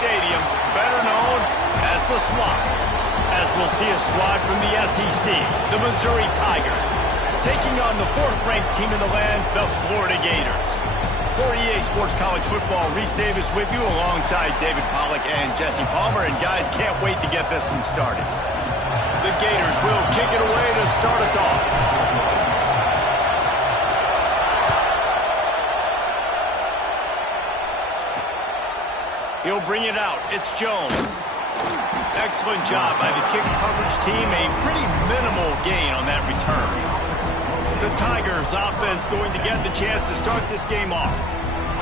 Stadium, better known as the Swamp, as we'll see a squad from the SEC, the Missouri Tigers, taking on the 4th-ranked team in the land, the Florida Gators. For EA Sports College Football, Reese Davis with you alongside David Pollack and Jesse Palmer. And guys, can't wait to get this one started. The Gators will kick it away to start us off. He'll bring it out. It's Jones. Excellent job by the kick coverage team. A pretty minimal gain on that return. The Tigers offense going to get the chance to start this game off.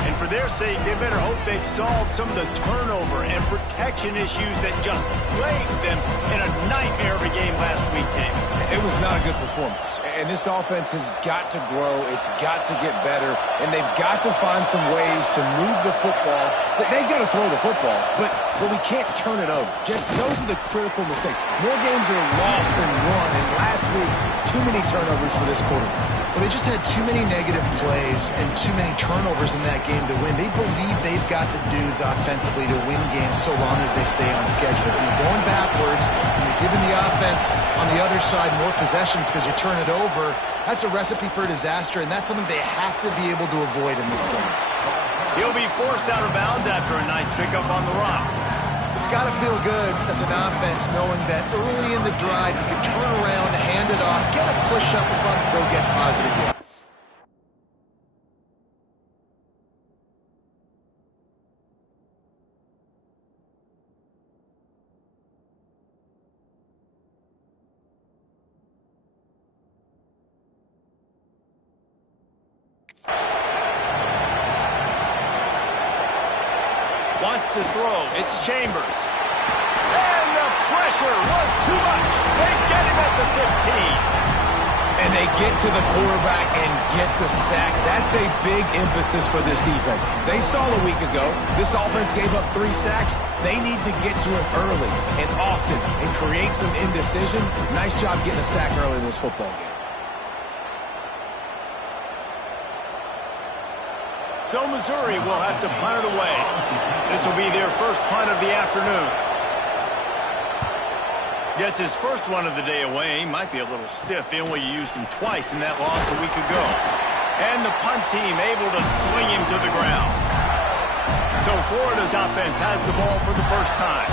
And for their sake, they better hope they've solved some of the turnover and protection issues that just plagued them in a nightmare of a game last week, Dave. It was not a good performance. And this offense has got to grow. It's got to get better. And they've got to find some ways to move the football. They've got to throw the football, but we can't turn it over. Just those are the critical mistakes. More games are lost than won. And last week, too many turnovers for this quarterback. Well, they just had too many negative plays and too many turnovers in that game to win. They believe they've got the dudes offensively to win games so long as they stay on schedule. But when you're going backwards and you're giving the offense on the other side more possessions because you turn it over, that's a recipe for disaster, and that's something they have to be able to avoid in this game. He'll be forced out of bounds after a nice pickup on the run. It's got to feel good as an offense knowing that early in the drive you can turn around, hand it off, get a push up front, go get positive yards. Wants to throw. It's Chambers. And the pressure was too much. They get him at the 15. And they get to the quarterback and get the sack. That's a big emphasis for this defense. They saw a week ago, this offense gave up 3 sacks. They need to get to him early and often and create some indecision. Nice job getting a sack early in this football game. So Missouri will have to punt it away. This will be their first punt of the afternoon. Gets his first one of the day away. Might be a little stiff. They only used him twice in that loss a week ago. And the punt team able to sling him to the ground. So Florida's offense has the ball for the first time.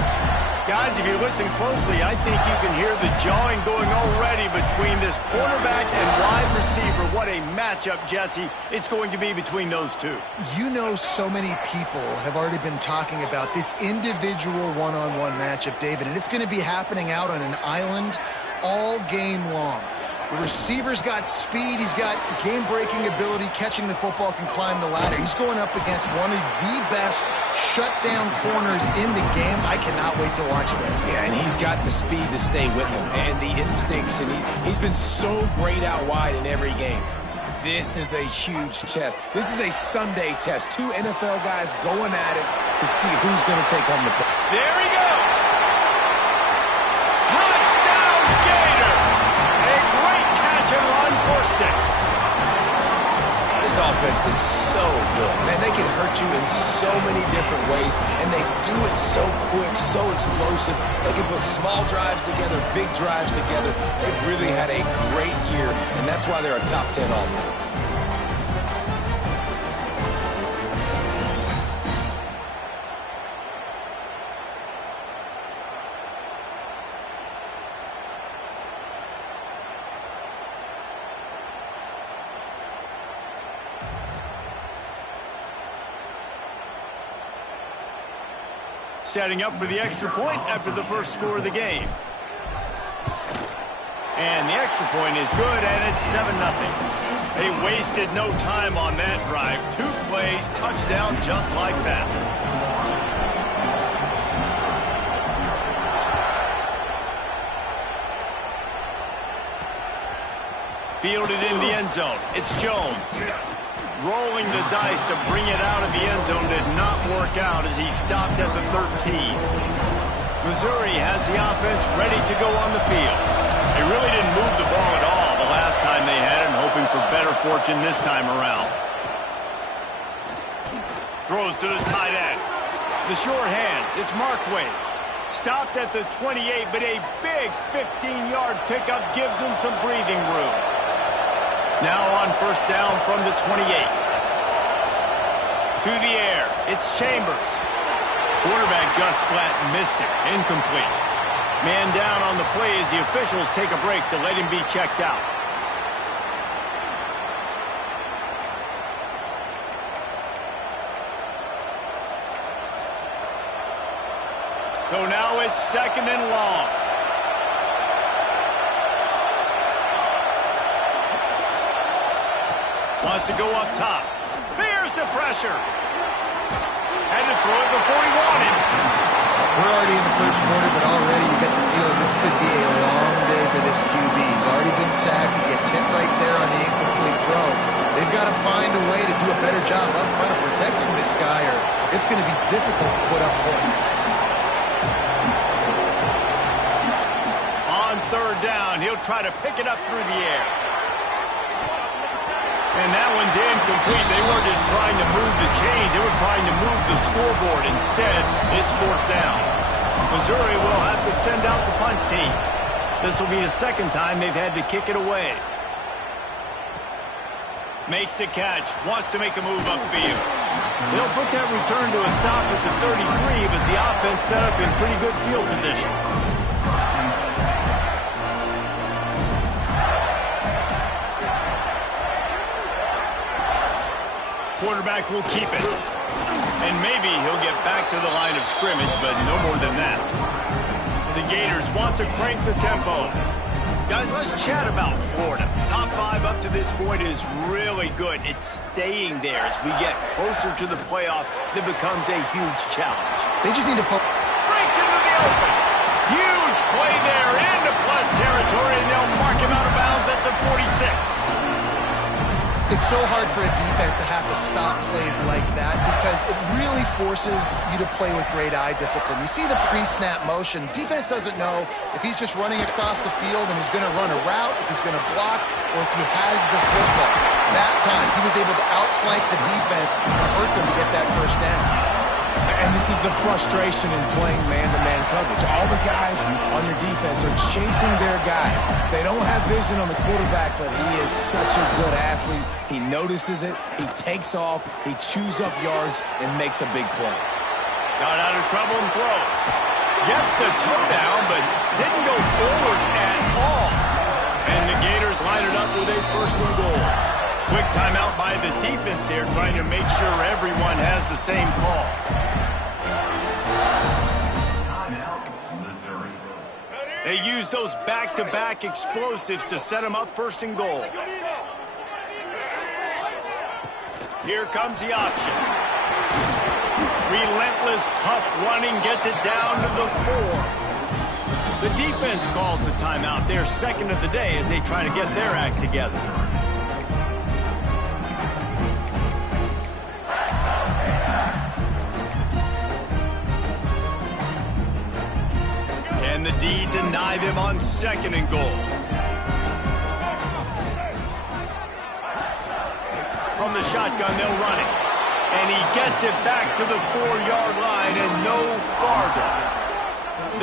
Guys, if you listen closely, I think you can hear the jawing going already between this quarterback and wide receiver. What a matchup, Jesse, it's going to be between those two. You know, so many people have already been talking about this individual one-on-one matchup, David, and it's going to be happening out on an island all game long. The receiver's got speed, he's got game-breaking ability, catching the football, can climb the ladder. He's going up against one of the best shutdown corners in the game. I cannot wait to watch this. Yeah, and he's got the speed to stay with him and the instincts, and he's been so great out wide in every game. This is a huge test. This is a Sunday test. 2 NFL guys going at it to see who's going to take home the ball. There he goes. Touchdown, Gator. A great catch and run for 6. This offense is so good. Man, they can hurt you in so many different ways, and they do it so quick, so explosive. They can put small drives together, big drives together. They've really had a great year, and that's why they're a top 10 offense. Setting up for the extra point after the first score of the game. And the extra point is good, and it's 7-0. They wasted no time on that drive. 2 plays, touchdown just like that. Fielded in the end zone. It's Jones. Rolling the dice to bring it out of the end zone did not work out as he stopped at the 13. Missouri has the offense ready to go on the field. They really didn't move the ball at all the last time they had it, hoping for better fortune this time around. Throws to the tight end. The sure hands. It's Markway. Stopped at the 28, but a big 15-yard pickup gives him some breathing room. Now on first down from the 28. To the air. It's Chambers. Quarterback just flat missed it. Incomplete. Man down on the play as the officials take a break to let him be checked out. So now it's second and long. Wants to go up top. Here's the pressure. Had to throw it before he wanted. We're already in the first quarter, but already you get the feeling this could be a long day for this QB. He's already been sacked. He gets hit right there on the incomplete throw. They've got to find a way to do a better job up front of protecting this guy, or it's going to be difficult to put up points. On third down, he'll try to pick it up through the air. And that one's incomplete. They weren't just trying to move the chains. They were trying to move the scoreboard. Instead, it's fourth down. Missouri will have to send out the punt team. This will be the second time they've had to kick it away. Makes the catch. Wants to make a move upfield. They'll put that return to a stop at the 33, but the offense set up in pretty good field position. Quarterback will keep it. And maybe he'll get back to the line of scrimmage, but no more than that. The Gators want to crank the tempo. Guys, let's chat about Florida. Top 5 up to this point is really good. It's staying there as we get closer to the playoff. That becomes a huge challenge. They just need to focus. Breaks into the open. Huge play there into plus territory, and they'll mark him out of bounds at the 46. It's so hard for a defense to have to stop plays like that because it really forces you to play with great eye discipline. You see the pre-snap motion. Defense doesn't know if he's just running across the field and he's going to run a route, if he's going to block, or if he has the football. That time, he was able to outflank the defense and hurt them to get that first down. And this is the frustration in playing man-to-man coverage. All the guys on your defense are chasing their guys. They don't have vision on the quarterback, but he is such a good athlete. He notices it, he takes off, he chews up yards, and makes a big play. Got out of trouble and throws. Gets the toe down, but didn't go forward at all. And the Gators line it up with a first and goal. Quick timeout by the defense there, trying to make sure everyone has the same call. They use those back-to-back explosives to set them up first and goal. Here comes the option. Relentless, tough running gets it down to the 4. The defense calls the timeout. They're second of the day as they try to get their act together. And the D deny them on second and goal. From the shotgun, they'll run it. And he gets it back to the 4-yard line and no farther.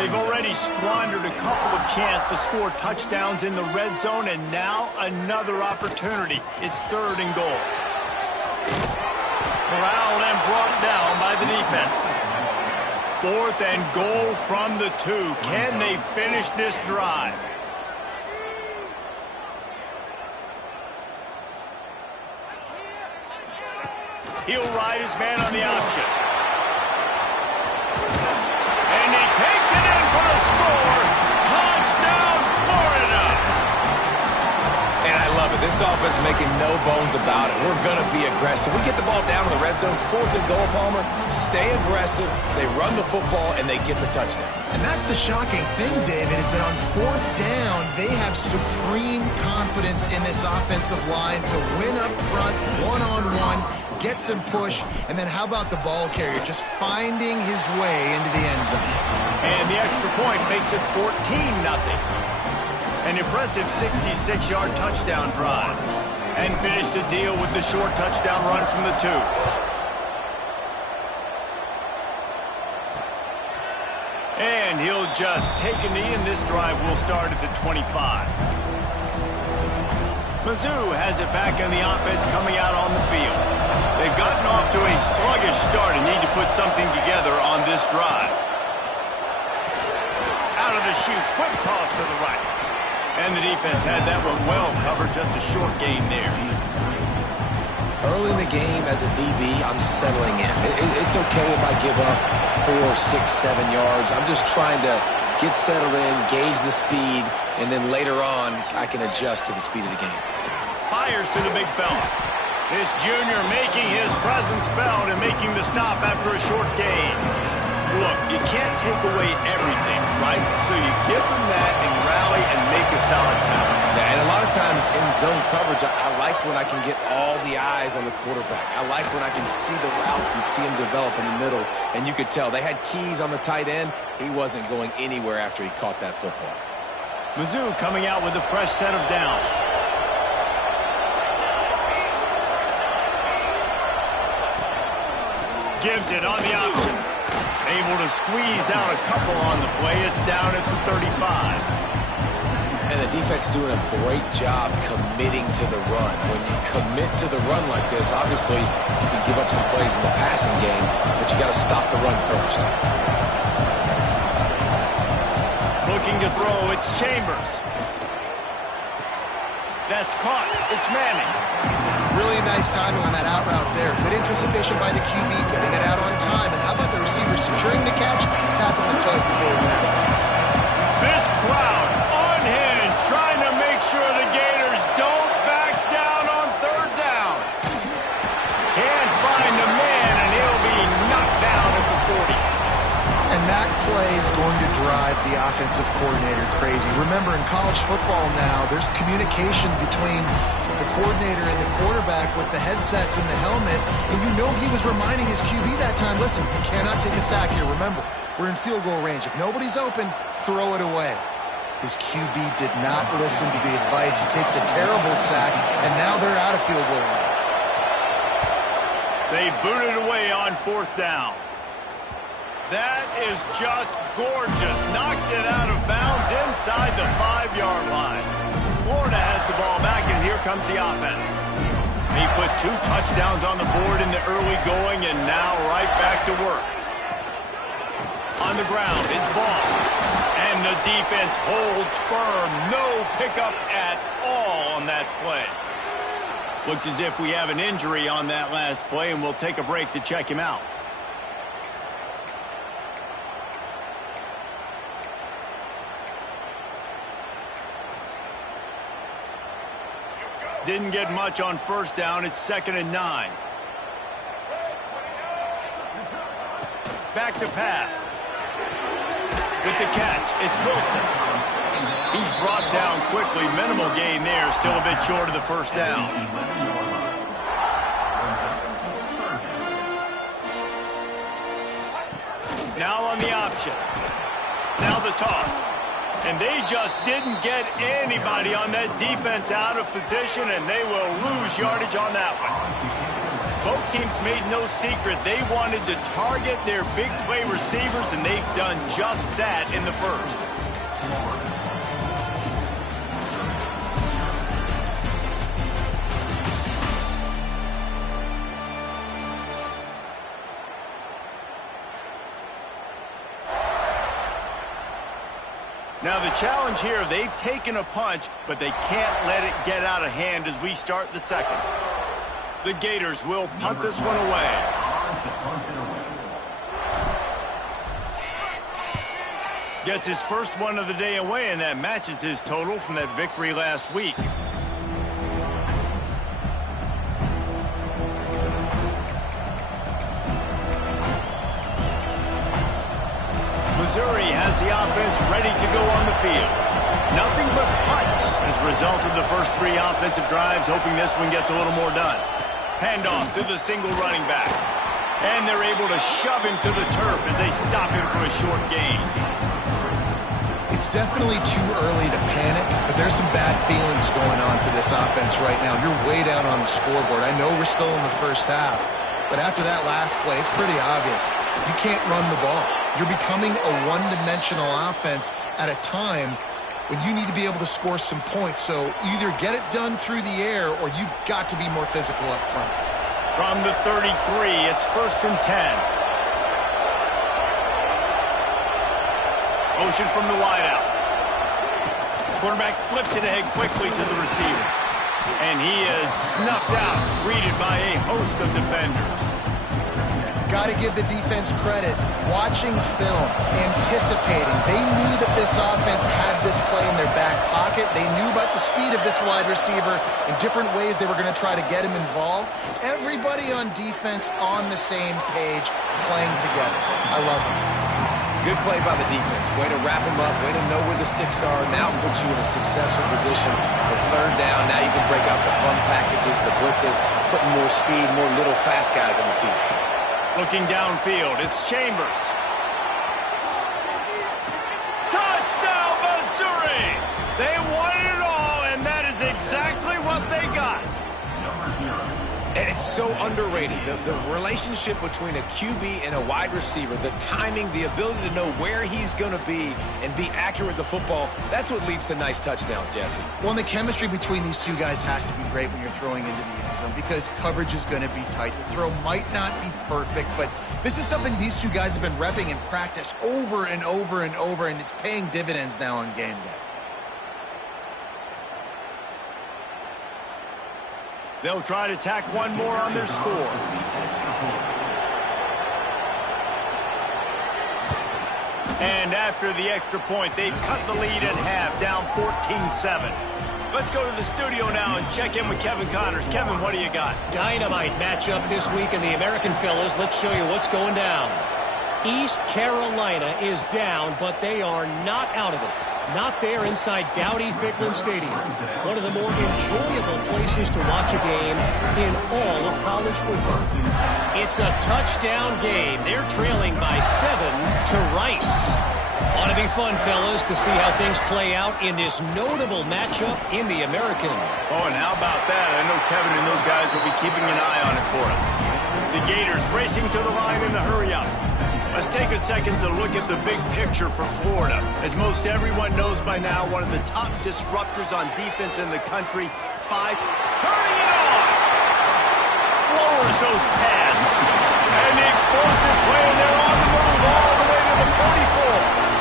They've already squandered a couple of chances to score touchdowns in the red zone, and now another opportunity. It's third and goal. Corralled and brought down by the defense. Fourth and goal from the 2. Can they finish this drive? He'll ride his man on the option. And he takes it in for a score. Touchdown, Florida! And I love it. This offense making no bones about it. We're going to be aggressive. We get the ball down to the red zone, fourth and goal, Palmer. Stay aggressive. They run the football, and they get the touchdown. And that's the shocking thing, David, is that on fourth down, they have supreme confidence in this offensive line to win up front, one-on-one, get some push, and then how about the ball carrier just finding his way into the end zone? And the extra point makes it 14-0. An impressive 66-yard touchdown drive. And finish the deal with the short touchdown run from the 2. And he'll just take a knee, and this drive will start at the 25. Mizzou has it back in the offense coming out on the field. They've gotten off to a sluggish start and need to put something together on this drive. Out of the chute, quick toss to the right. And the defense had that one well covered, just a short gain there. Early in the game as a DB, I'm settling in. It's okay if I give up 4, 6, 7 yards. I'm just trying to get settled in, gauge the speed, and then later on, I can adjust to the speed of the game. Fires to the big fella. This junior making his presence felt and making the stop after a short gain. Look, you can't take away everything, right? So you give them that and rally and make a solid tackle. Yeah, and a lot of times in zone coverage, I like when I can get all the eyes on the quarterback. I like when I can see the routes and see them develop in the middle. And you could tell they had keys on the tight end. He wasn't going anywhere after he caught that football. Mizzou coming out with a fresh set of downs. Gives it on the option. Able to squeeze out a couple on the play. It's down at the 35. And the defense doing a great job committing to the run. When you commit to the run like this, obviously you can give up some plays in the passing game, but you got to stop the run first. Looking to throw, it's Chambers. That's caught. It's Manning. Really nice timing on that out route there. Good anticipation by the QB, getting it out on time. And how about the receiver securing the catch, tackling the toes before he went out of bounds. This crowd unhinged, trying to make sure the Gators don't back down on third down. Can't find a man, and he'll be knocked down at the 40. And that play is going to drive the offensive coordinator crazy. Remember, in college football now, there's communication between the coordinator and the quarterback with the headsets and the helmet, and you know he was reminding his QB that time, listen, you cannot take a sack here. Remember, we're in field goal range. If nobody's open, throw it away. His QB did not listen to the advice. He takes a terrible sack, and now they're out of field goal range. They booted away on fourth down. That is just gorgeous. Knocks it out of bounds inside the 5-yard line. Florida has the ball back, and here comes the offense. He put 2 touchdowns on the board in the early going, and now right back to work. On the ground, it's ball. And the defense holds firm. No pickup at all on that play. Looks as if we have an injury on that last play, and we'll take a break to check him out. Didn't get much on first down. It's 2nd and 9. Back to pass. With the catch, it's Wilson. He's brought down quickly. Minimal gain there. Still a bit short of the first down. Now on the option. Now the toss. And they just didn't get anybody on that defense out of position, and they will lose yardage on that one. Both teams made no secret they wanted to target their big play receivers, and they've done just that in the first. Now the challenge here, they've taken a punch, but they can't let it get out of hand as we start the second. The Gators will punt this one away. Gets his first one of the day away, and that matches his total from that victory last week. Missouri has the offense ready to go on the field. Nothing but punts as a result of the first 3 offensive drives, hoping this one gets a little more done. Handoff to the single running back. And they're able to shove him to the turf as they stop him for a short gain. It's definitely too early to panic, but there's some bad feelings going on for this offense right now. You're way down on the scoreboard. I know we're still in the first half, But after that last play, it's pretty obvious. You can't run the ball. You're becoming a one-dimensional offense at a time when you need to be able to score some points. So either get it done through the air or you've got to be more physical up front. From the 33, it's 1st and 10. Motion from the wideout. Quarterback flips it ahead quickly to the receiver. And he is snuffed out, greeted by a host of defenders. Got to give the defense credit. Watching film, anticipating. They knew that this offense had this play in their back pocket. They knew about the speed of this wide receiver and different ways they were going to try to get him involved. Everybody on defense on the same page, playing together. I love it. Good play by the defense. Way to wrap them up. Way to know where the sticks are. Now puts you in a successful position for 3rd down. Now you can break out the fun packages, the blitzes, putting more speed, more little fast guys on the field. Looking downfield, it's Chambers. Touchdown, Missouri! They won it all, and that is exactly what they got. And it's so underrated. The relationship between a QB and a wide receiver, the timing, the ability to know where he's going to be and be accurate with the football, that's what leads to nice touchdowns, Jesse. Well, and the chemistry between these two guys has to be great when you're throwing into the end zone because coverage is going to be tight. The throw might not be perfect, but this is something these two guys have been repping in practice over and over and over, and it's paying dividends now on game day. They'll try to tack one more on their score. And after the extra point, they've cut the lead in half, down 14-7. Let's go to the studio now and check in with Kevin Connors. Kevin, what do you got? Dynamite matchup this week in the American fellas. Let's show you what's going down. East Carolina is down, but they are not out of it. Not there inside Dowdy-Ficklin Stadium. One of the more enjoyable places to watch a game in all of college football. It's a touchdown game. They're trailing by 7 to Rice. Ought to be fun, fellas, to see how things play out in this notable matchup in the American. Oh, and how about that? I know Kevin and those guys will be keeping an eye on it for us. The Gators racing to the line in the hurry-up. Let's take a second to look at the big picture for Florida. As most everyone knows by now, one of the top disruptors on defense in the country. Turning it on! Lowers those pads. And the explosive play, and they're on the move all the way to the 44.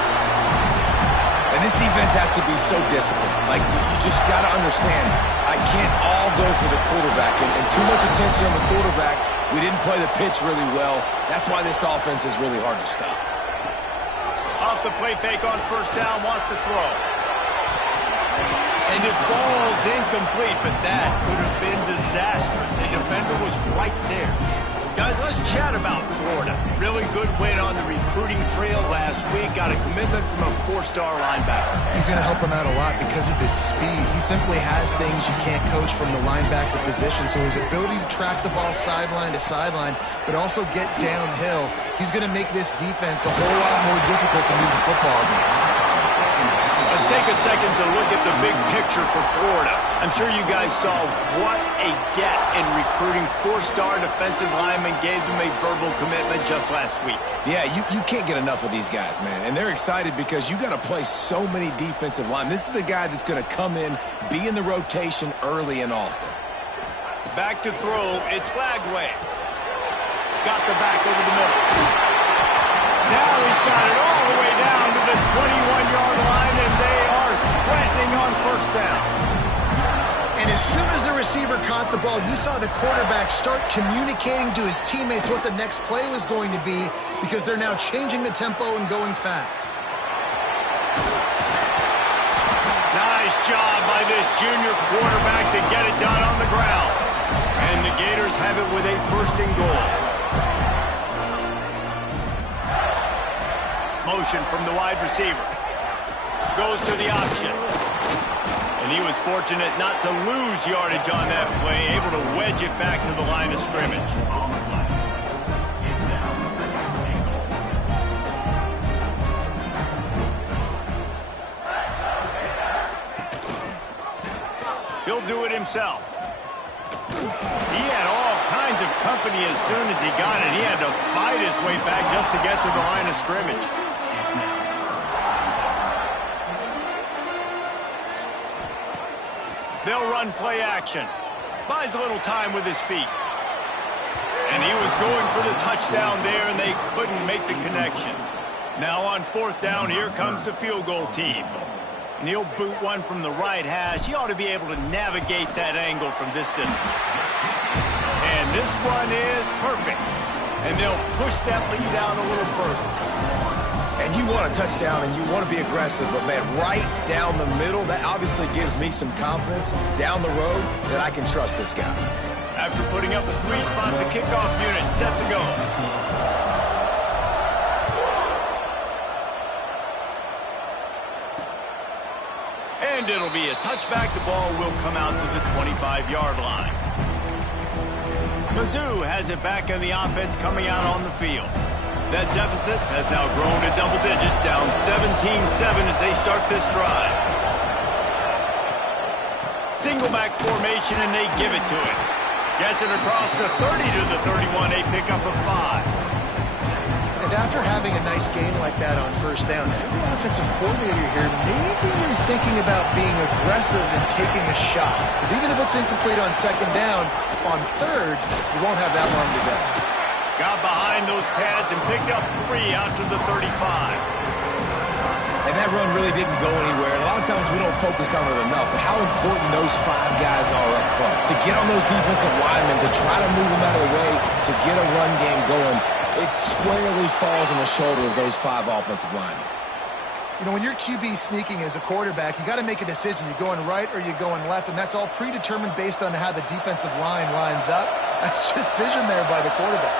And this defense has to be so disciplined. Like, you just got to understand, I can't all go for the quarterback. And too much attention on the quarterback. We didn't play the pitch really well. That's why this offense is really hard to stop. Off the play fake on 1st down, wants to throw. And it falls incomplete, but that could have been disastrous. A defender was right there. Guys, let's chat about Florida. Really good win on the recruiting trail last week. Got a commitment from a 4-star linebacker. He's going to help him out a lot because of his speed. He simply has things you can't coach from the linebacker position. So his ability to track the ball sideline to sideline, but also get downhill, he's going to make this defense a whole lot more difficult to move the football against. Let's take a second to look at the big picture for Florida. I'm sure you guys saw what a get in recruiting. 4-star defensive linemen gave them a verbal commitment just last week. Yeah, you can't get enough of these guys, man. And they're excited because you got to play so many defensive linemen. This is the guy that's going to come in, be in the rotation early and often. Back to throw, it's Lagway. Got the back over the middle. Now he's got it all the way down to the 21-yard line, and they are threatening on 1st down. And as soon as the receiver caught the ball, you saw the quarterback start communicating to his teammates what the next play was going to be because they're now changing the tempo and going fast. Nice job by this junior quarterback to get it done on the ground. And the Gators have it with a 1st and goal. Motion from the wide receiver. Goes to the option. And he was fortunate not to lose yardage on that play, able to wedge it back to the line of scrimmage. He'll do it himself. He had all kinds of company as soon as he got it. He had to fight his way back just to get to the line of scrimmage. They'll run play action. Buys a little time with his feet. And he was going for the touchdown there, and they couldn't make the connection. Now on 4th down, here comes the field goal team. And he'll boot one from the right hash. He ought to be able to navigate that angle from this distance. And this one is perfect. And they'll push that lead out a little further. And you want a touchdown and you want to be aggressive, but man, right down the middle, that obviously gives me some confidence down the road that I can trust this guy. After putting up a 3-spot, the kickoff unit set to go. And it'll be a touchback. The ball will come out to the 25-yard line. Mizzou has it back in the offense coming out on the field. That deficit has now grown to double digits, down 17-7 as they start this drive. Single back formation, and they give it to him. Gets it across the 30 to the 31, a pickup of 5. And after having a nice game like that on 1st down, if you're the offensive coordinator here, maybe you're thinking about being aggressive and taking a shot. Because even if it's incomplete on 2nd down, on 3rd, you won't have that long to go. Got behind those pads and picked up 3 out to the 35. And that run really didn't go anywhere. And a lot of times we don't focus on it enough, but how important those 5 guys are up front. To get on those defensive linemen, to try to move them out of the way, to get a run game going, it squarely falls on the shoulder of those 5 offensive linemen. You know, when your QB sneaking as a quarterback, you got to make a decision. You're going right or you're going left, and that's all predetermined based on how the defensive line lines up. That's decision there by the quarterback.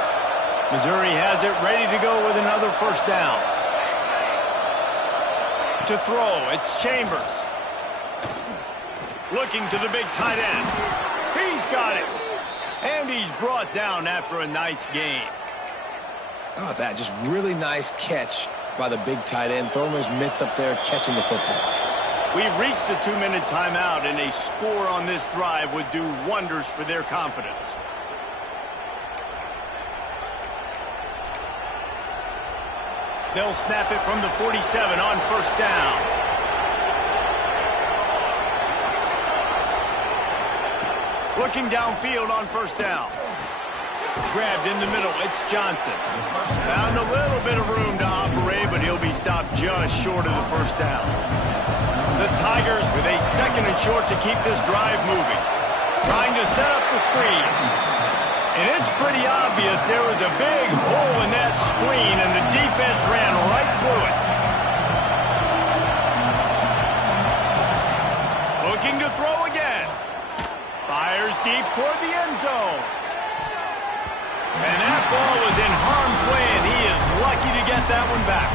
Missouri has it ready to go with another 1st down. To throw, it's Chambers. Looking to the big tight end. He's got it. And he's brought down after a nice gain. Oh, that just really nice catch by the big tight end. Throwing those mitts up there, catching the football. We've reached the 2-minute timeout, and a score on this drive would do wonders for their confidence. They'll snap it from the 47 on 1st down. Looking downfield on 1st down. Grabbed in the middle, it's Johnson. Found a little bit of room to operate, but he'll be stopped just short of the 1st down. The Tigers with a 2nd and short to keep this drive moving. Trying to set up the screen. And it's pretty obvious there was a big hole in that screen, and the defense ran right through it. Looking to throw again. Fires deep toward the end zone. And that ball was in harm's way, and he is lucky to get that one back.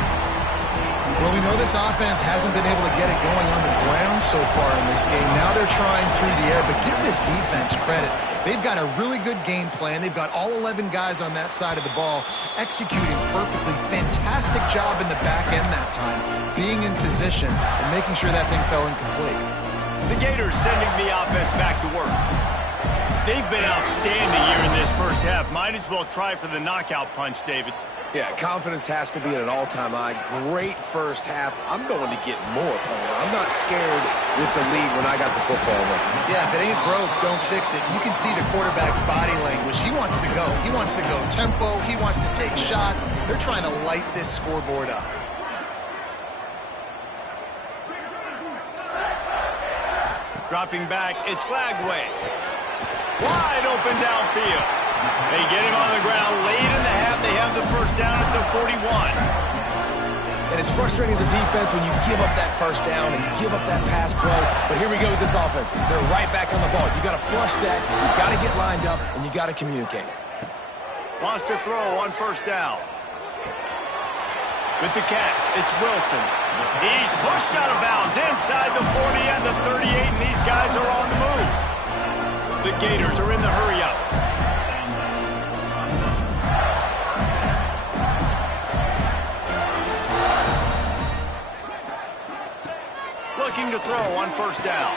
Well, we know this offense hasn't been able to get it going on the ground so far in this game. Now they're trying through the air, but give this defense credit. They've got a really good game plan. They've got all 11 guys on that side of the ball executing perfectly. Fantastic job in the back end that time, being in position and making sure that thing fell incomplete. The Gators sending the offense back to work. They've been outstanding here in this 1st half. Might as well try for the knockout punch, David. Yeah, confidence has to be at an all-time high. Great 1st half. I'm going to get more, Palmer. I'm not scared with the lead when I got the football with him. Yeah, if it ain't broke, don't fix it. You can see the quarterback's body language. He wants to go. He wants to go tempo. He wants to take shots. They're trying to light this scoreboard up. Dropping back, it's Lagway. Wide open downfield. They get him on the ground late in the half. They have the 1st down at the 41. And it's frustrating as a defense when you give up that 1st down and give up that pass play. But here we go with this offense. They're right back on the ball. You got to flush that. You got to get lined up, and you got to communicate. Wants to throw on 1st down. With the catch, it's Wilson. He's pushed out of bounds inside the 40 and the 38, and these guys are on the move. The Gators are in the hurry-up. Looking to throw on 1st down.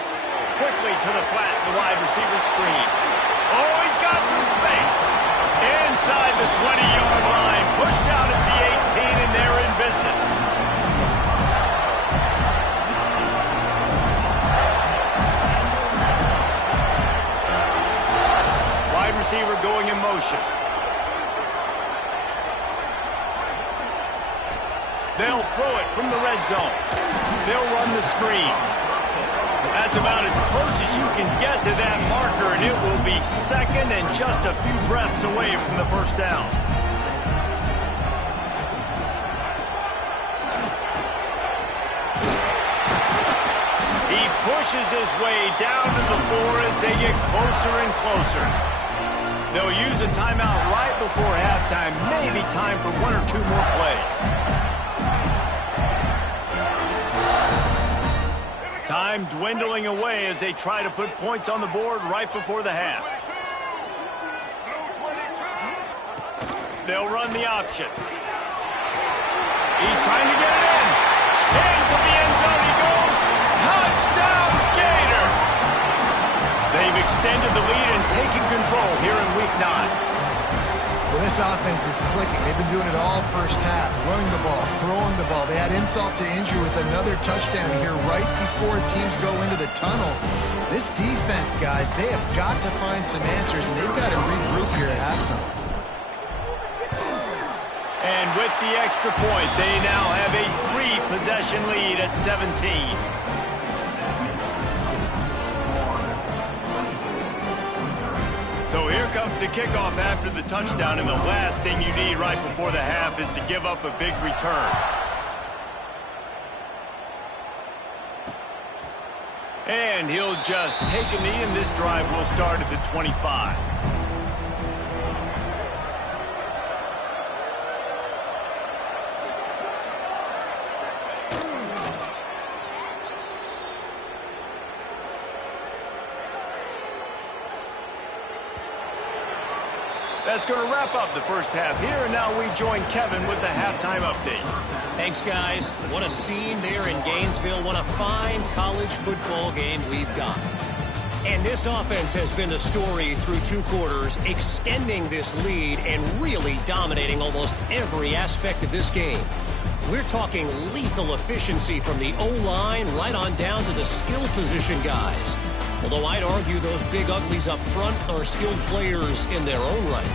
Quickly to the flat, the wide receiver screen. Oh, he's got some space. Inside the 20-yard line, pushed out at the 18, and they're in business. Wide receiver going in motion. They'll throw it from the red zone. They'll run the screen. That's about as close as you can get to that marker, and it will be second and just a few breaths away from the first down. He pushes his way down to the 4 as they get closer and closer. They'll use a timeout right before halftime, maybe time for 1 or 2 more plays. Time dwindling away as they try to put points on the board right before the half. They'll run the option. He's trying to get it in. Into the end zone he goes. Touchdown, Gator! They've extended the lead and taken control here in Week 9. Well, this offense is clicking. They've been doing it all first half, running the ball, throwing the ball. They had insult to injury with another touchdown here right before teams go into the tunnel. This defense, guys, they have got to find some answers, and they've got to regroup here at halftime. And with the extra point, they now have a 3-possession lead at 17. So here comes the kickoff after the touchdown, and the last thing you need right before the half is to give up a big return. And he'll just take a knee, and this drive will start at the 25. That's going to wrap up the first half here, and now we join Kevin with the halftime update. Thanks, guys. What a scene there in Gainesville. What a fine college football game we've got. And this offense has been the story through 2 quarters, extending this lead and really dominating almost every aspect of this game. We're talking lethal efficiency from the O-line right on down to the skill position guys. Although I'd argue those big uglies up front are skilled players in their own right.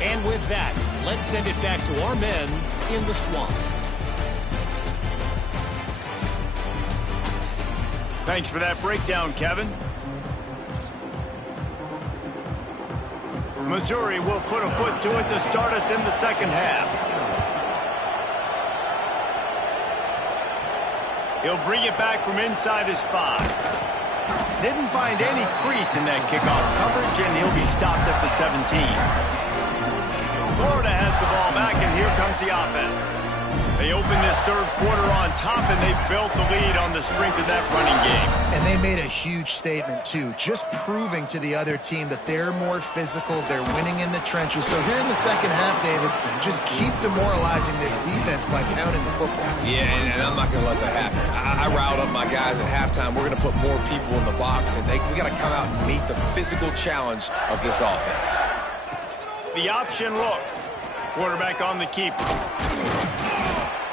And with that, let's send it back to our men in the swamp. Thanks for that breakdown, Kevin. Missouri will put a foot to it to start us in the second half. He'll bring it back from inside his 5. Didn't find any crease in that kickoff coverage, and he'll be stopped at the 17. Florida has the ball back, and here comes the offense. They open this third quarter on top, and they built the lead on the strength of that running game. And they made a huge statement, too, just proving to the other team that they're more physical, they're winning in the trenches. So here in the second half, David, just keep demoralizing this defense by pounding the football. Yeah, and I'm not going to let that happen. I riled up my guys at halftime. We're going to put more people in the box, and we got to come out and meet the physical challenge of this offense. The option look. Quarterback on the keeper.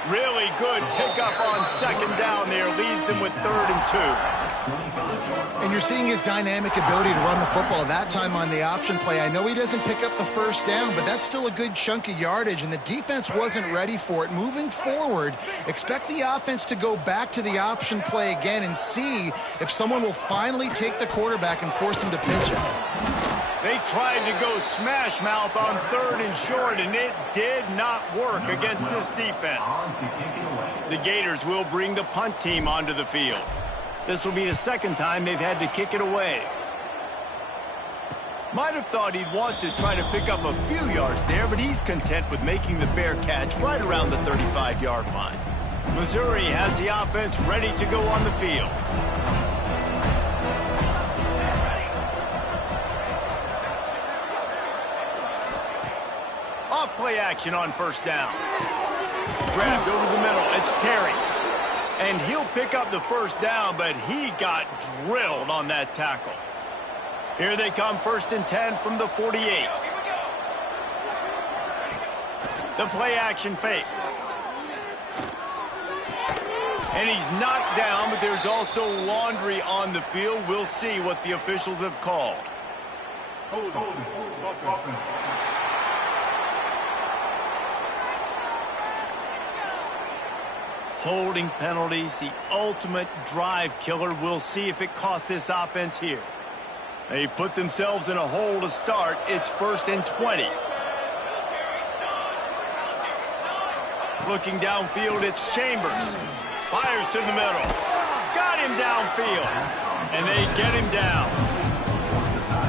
Really good pickup on second down there. Leaves them with 3rd and 2. And you're seeing his dynamic ability to run the football. That time on the option play, I know he doesn't pick up the first down, but that's still a good chunk of yardage, and the defense wasn't ready for it. Moving forward, expect the offense to go back to the option play again and see if someone will finally take the quarterback and force him to pitch it. They tried to go smash mouth on 3rd and short, and it did not work against this defense. The Gators will bring the punt team onto the field. This will be the second time they've had to kick it away. Might have thought he'd want to try to pick up a few yards there, but he's content with making the fair catch right around the 35-yard line. Missouri has the offense ready to go on the field. Off-play action on first down. Grabbed over the middle. It's Terry. And he'll pick up the first down, but he got drilled on that tackle. Here they come, 1st and 10 from the 48. The play action fake. And he's knocked down, but there's also laundry on the field. We'll see what the officials have called. Holding penalties, the ultimate drive killer. We'll see if it costs this offense here. They put themselves in a hole to start. It's 1st and 20. Looking downfield, it's Chambers. Fires to the middle. Got him downfield. And they get him down.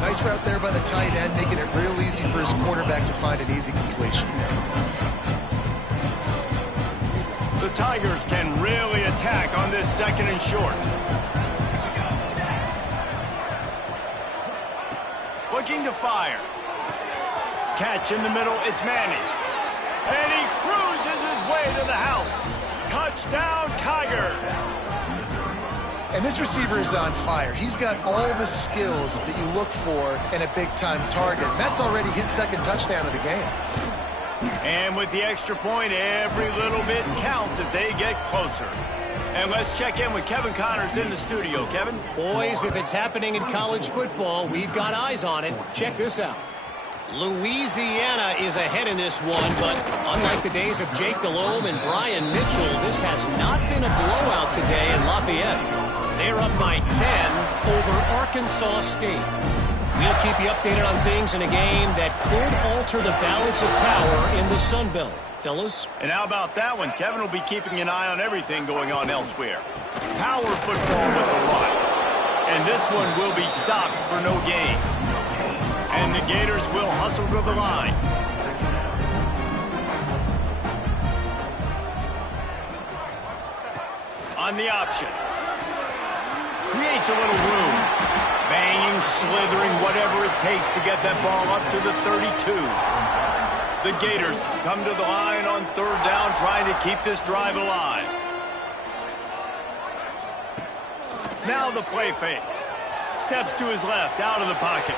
Nice route there by the tight end, making it real easy for his quarterback to find an easy completion. The Tigers can really attack on this 2nd and short. Looking to fire. Catch in the middle, it's Manning. And he cruises his way to the house. Touchdown, Tigers. And this receiver is on fire. He's got all the skills that you look for in a big-time target. That's already his 2nd touchdown of the game. And with the extra point, every little bit counts as they get closer. And let's check in with Kevin Connors in the studio. Kevin? Boys, if it's happening in college football, we've got eyes on it. Check this out. Louisiana is ahead in this one, but unlike the days of Jake Delhomme and Brian Mitchell, this has not been a blowout today in Lafayette. They're up by 10 over Arkansas State. We'll keep you updated on things in a game that could alter the balance of power in the Sun Belt. Fellas? And how about that one? Kevin will be keeping an eye on everything going on elsewhere. Power football with the run. And this one will be stopped for no gain. And the Gators will hustle to the line. On the option. Creates a little room. Banging, slithering, whatever it takes to get that ball up to the 32. The Gators come to the line on 3rd down, trying to keep this drive alive. Now the play fake. Steps to his left, out of the pocket.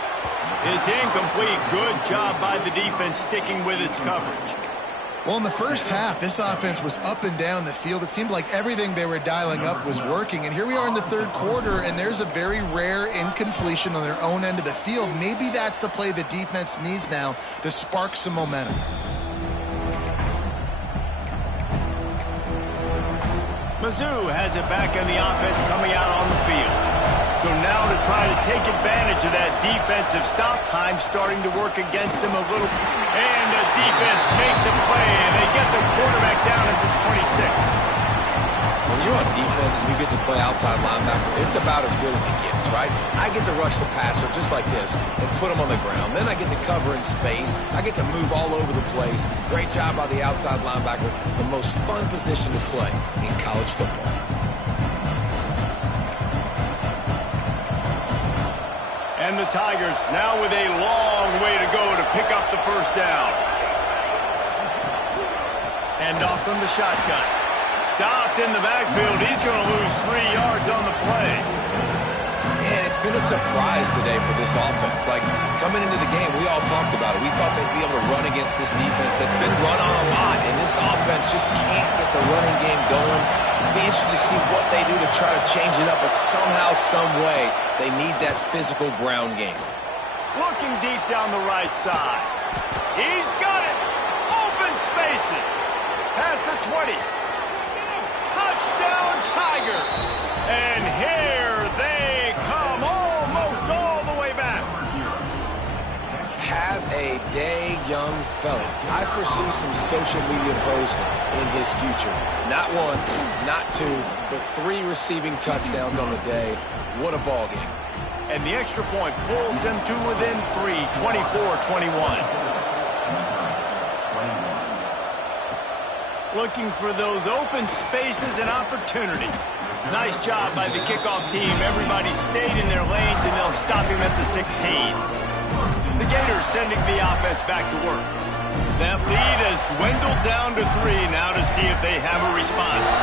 It's incomplete. Good job by the defense sticking with its coverage. Well, in the first half, this offense was up and down the field. It seemed like everything they were dialing up was working. And here we are in the 3rd quarter, and there's a very rare incompletion on their own end of the field. Maybe that's the play the defense needs now to spark some momentum. Mizzou has it back in the offense coming out on the field. So now to try to take advantage of that defensive stop time starting to work against him a little. And the defense makes a play, and they get the quarterback down at the 26. When you're on defense and you get to play outside linebacker, it's about as good as it gets, right? I get to rush the passer just like this and put him on the ground. Then I get to cover in space. I get to move all over the place. Great job by the outside linebacker. The most fun position to play in college football. And the Tigers now with a long way to go to pick up the 1st down. And off from the shotgun. Stopped in the backfield. He's going to lose 3 yards on the play. And it's been a surprise today for this offense. Like, coming into the game, we all talked about it. We thought they'd be able to run against this defense that's been run on a lot, and this offense just can't get the running game going. It'll be interesting to see what they do to try to change it up, but somehow, some way, they need that physical ground game. Looking deep down the right side. He's got it. Open spaces. Past the 20. Touchdown, Tigers. And here they come almost all the way back. Have a day, young fella. I foresee some social media posts in his future. Not 1, not 2, but 3 receiving touchdowns on the day. What a ball game. And the extra point pulls them to within 3, 24-21. Looking for those open spaces and opportunity. Nice job by the kickoff team. Everybody stayed in their lanes, and they'll stop him at the 16. The Gators sending the offense back to work. That lead has dwindled down to 3 now to see if they have a response.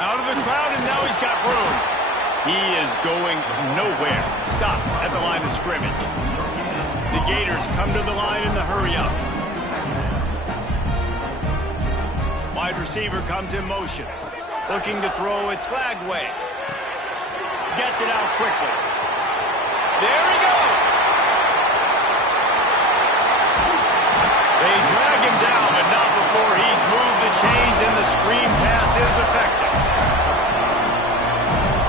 Out of the crowd, and now he's got room. He is going nowhere. Stop at the line of scrimmage. The Gators come to the line in the hurry-up. Wide receiver comes in motion. Looking to throw, it's flag way. Gets it out quickly. There he goes. They drag him down, but not before he's moved the chains and the screen pass is effective.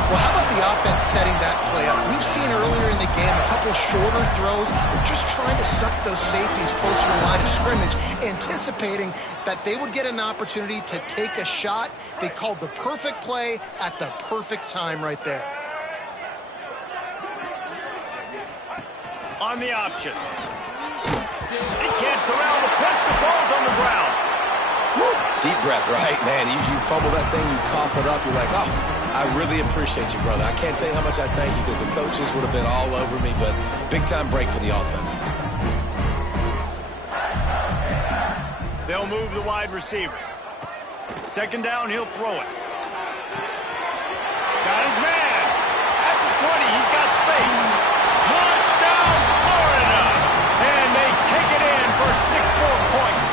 Well, how about the offense setting that play up? We've seen earlier in the game a couple shorter throws. They're just trying to suck those safeties closer to the line of scrimmage, anticipating that they would get an opportunity to take a shot. They called the perfect play at the perfect time right there. On the option. He can't corral the pitch. The ball's on the ground. Woo. Deep breath, right? Man, you fumble that thing, you cough it up, you're like, oh, I really appreciate you, brother. I can't tell you how much I thank you because the coaches would have been all over me, but big-time break for the offense. They'll move the wide receiver. Second down, he'll throw it. Got his man. At the 20, he's got space. Touchdown, Florida! And they take it in for 6 more points.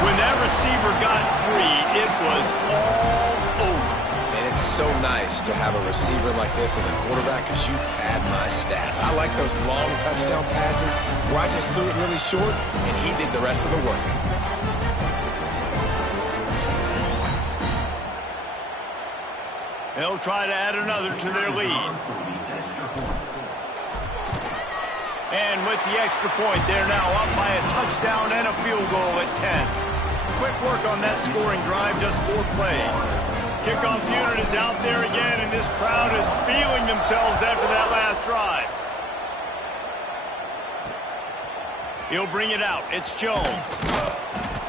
When that receiver got free, it was all over. And it's so nice to have a receiver like this as a quarterback because you pad my stats. I like those long touchdown passes where I just threw it really short and he did the rest of the work. They'll try to add another to their lead. And with the extra point, they're now up by a touchdown and a field goal at 10. Quick work on that scoring drive, just 4 plays. Kickoff unit is out there again, and this crowd is feeling themselves after that last drive. He'll bring it out. It's Jones.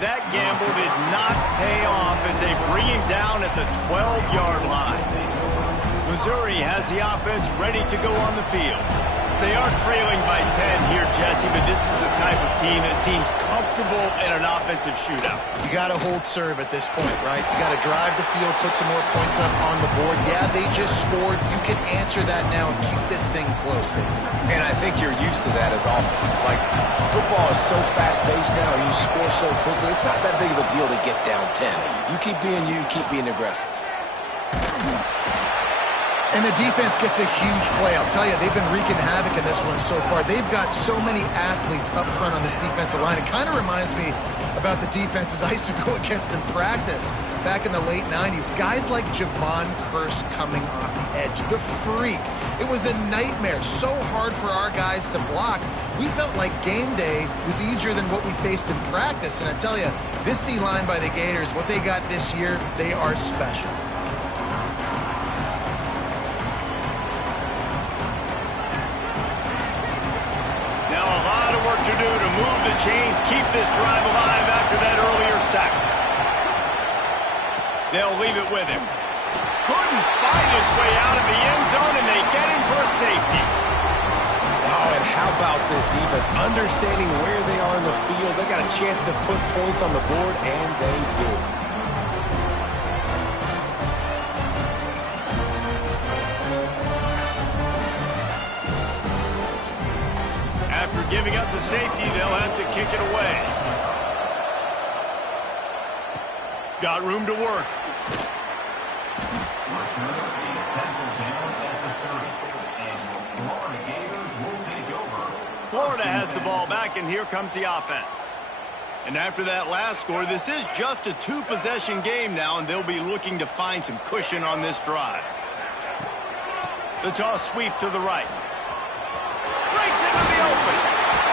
That gamble did not pay off as they bring him down at the 12-yard line. Missouri has the offense ready to go on the field. They are trailing by 10 here, Jesse, but this is the type of team that seems comfortable in an offensive shootout. You got to hold serve at this point, right? You got to drive the field, put some more points up on the board. Yeah, they just scored. You can answer that now and keep this thing close. And I think you're used to that as offense. Like, football is so fast-paced now, and you score so quickly, it's not that big of a deal to get down 10. You keep being aggressive. And the defense gets a huge play. I'll tell you, they've been wreaking havoc in this one so far. They've got so many athletes up front on this defensive line. It kind of reminds me about the defenses I used to go against in practice back in the late 90s. Guys like Javon Curse coming off the edge. The freak. It was a nightmare. So hard for our guys to block. We felt like game day was easier than what we faced in practice. And I tell you, this D-line by the Gators, what they got this year, they are special. To do to move the chains, keep this drive alive after that earlier sack. They'll leave it with him. Couldn't find his way out of the end zone, and they get him for a safety. Oh, and how about this defense? Understanding where they are in the field, they got a chance to put points on the board, and they do. Giving up the safety, they'll have to kick it away. Got room to work. Florida has the ball back, and here comes the offense. And after that last score, this is just a 2-possession game now, and they'll be looking to find some cushion on this drive. The toss sweep to the right. Breaks into the open.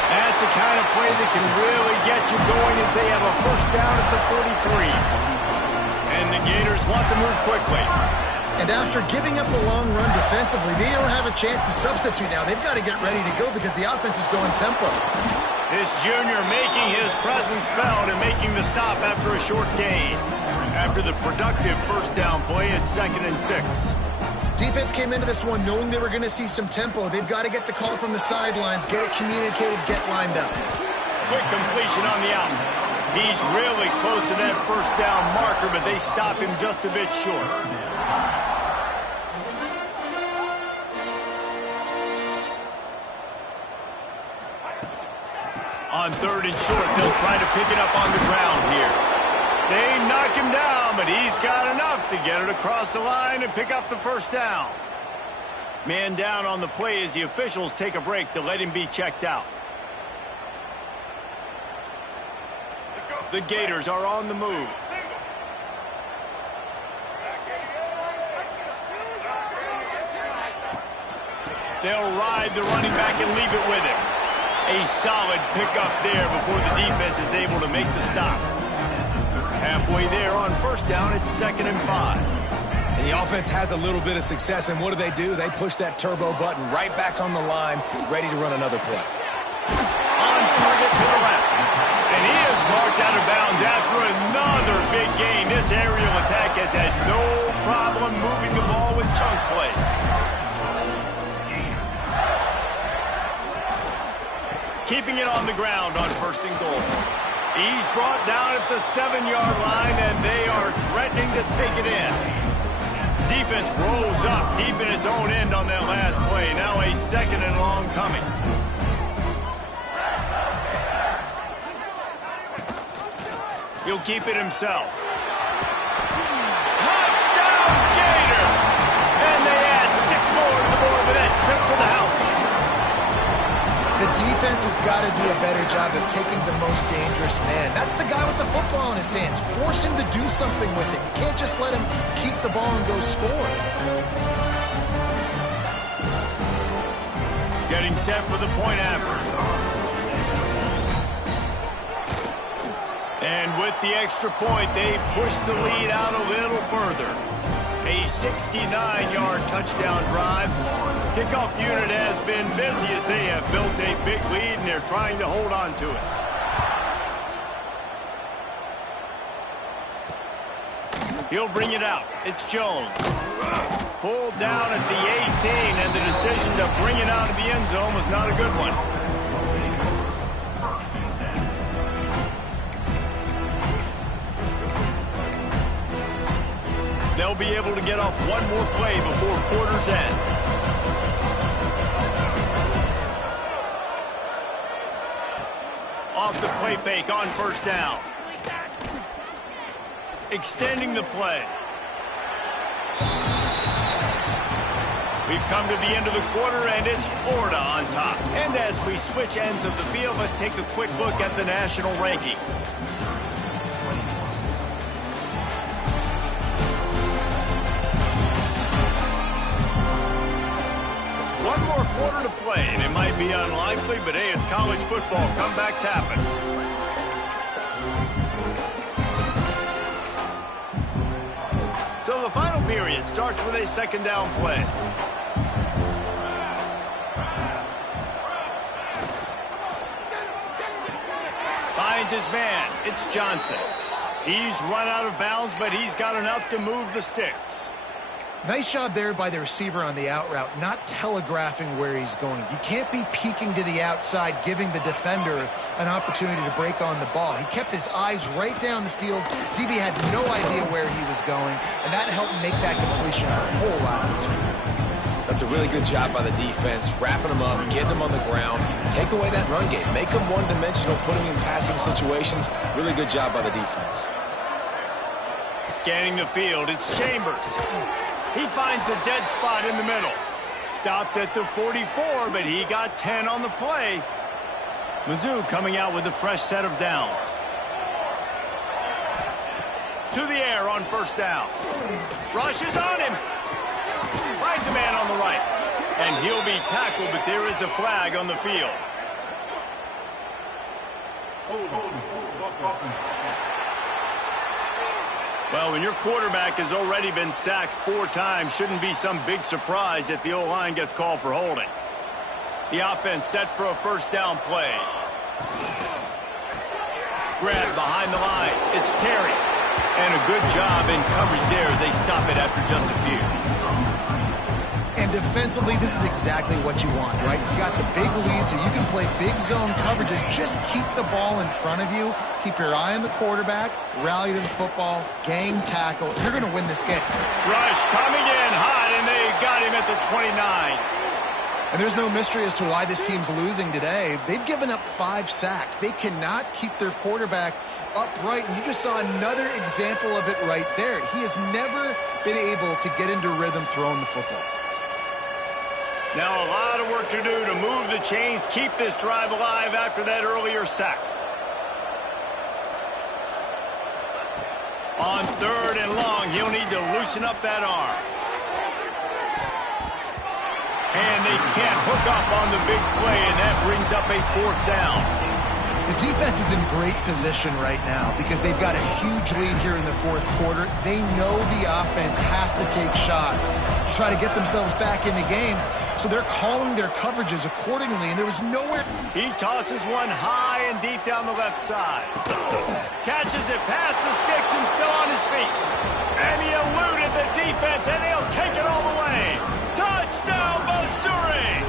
That's the kind of play that can really get you going as they have a first down at the 43. And the Gators want to move quickly. And after giving up a long run defensively, they don't have a chance to substitute now. They've got to get ready to go because the offense is going tempo. This junior making his presence felt and making the stop after a short gain. After the productive first down play, it's 2nd and 6. Defense came into this one knowing they were going to see some tempo. They've got to get the call from the sidelines, get it communicated, get lined up. Quick completion on the out. He's really close to that first down marker, but they stop him just a bit short. On 3rd and short, they'll try to pick it up on the ground here. They knock him down, but he's got enough to get it across the line and pick up the first down. Man down on the play as the officials take a break to let him be checked out. The Gators are on the move. They'll ride the running back and leave it with him. A solid pickup there before the defense is able to make the stop. Halfway there on 1st down, it's 2nd and 5. And the offense has a little bit of success, and what do? They push that turbo button right back on the line, ready to run another play. On target to the left. And he is marked out of bounds after another big gain. This aerial attack has had no problem moving the ball with chunk plays. Keeping it on the ground on 1st and goal. He's brought down at the 7-yard line, and they are threatening to take it in. Defense rolls up deep in its own end on that last play. Now a 2nd and long coming. He'll keep it himself. Touchdown, Gator! And they add 6 more to the board with that trip to the house. The defense has got to do a better job of taking the most dangerous man. That's the guy with the football in his hands. Force him to do something with it. You can't just let him keep the ball and go score. Getting set for the point after. And with the extra point, they push the lead out a little further. A 69-yard touchdown drive. Kickoff unit has been busy as they have built a big lead, and they're trying to hold on to it. He'll bring it out. It's Jones. Pulled down at the 18, and the decision to bring it out of the end zone was not a good one. They'll be able to get off one more play before quarter's end. Off the play fake on 1st down. Extending the play. We've come to the end of the quarter, and it's Florida on top. And as we switch ends of the field, let's take a quick look at the national rankings. One more quarter to play, and it might be unlikely, but hey, it's college football. Comebacks happen. So the final period starts with a 2nd down play. Finds his man. It's Johnson. He's run out of bounds, but he's got enough to move the sticks. Nice job there by the receiver on the out route, not telegraphing where he's going. You can't be peeking to the outside, giving the defender an opportunity to break on the ball. He kept his eyes right down the field. DB had no idea where he was going, and that helped make that completion a whole lot easier. That's a really good job by the defense, wrapping them up, getting them on the ground, take away that run game, make them one-dimensional, put them in passing situations. Really good job by the defense. Scanning the field, it's Chambers. He finds a dead spot in the middle. Stopped at the 44, but he got 10 on the play. Mizzou coming out with a fresh set of downs. To the air on 1st down. Rushes on him. Finds a man on the right. And he'll be tackled, but there is a flag on the field. Well, when your quarterback has already been sacked 4 times, shouldn't be some big surprise if the O-line gets called for holding. The offense set for a 1st down play. Grab behind the line. It's Terry. And a good job in coverage there as they stop it after just a few. And defensively, this is exactly what you want, right? You got the big lead, so you can play big zone coverages. Just keep the ball in front of you. Keep your eye on the quarterback. Rally to the football. Gang tackle. You're going to win this game. Rush coming in hot, and they got him at the 29. And there's no mystery as to why this team's losing today. They've given up 5 sacks. They cannot keep their quarterback upright. And you just saw another example of it right there. He has never been able to get into rhythm throwing the football. Now a lot of work to do to move the chains, keep this drive alive after that earlier sack. On 3rd and long, he'll need to loosen up that arm. And they can't hook up on the big play, and that brings up a 4th down. The defense is in great position right now because they've got a huge lead here in the 4th quarter. They know the offense has to take shots to try to get themselves back in the game. So they're calling their coverages accordingly, and there was nowhere. He tosses one high and deep down the left side. Catches it past the sticks and still on his feet. And he eluded the defense, and he'll take it all the way. Touchdown, Missouri!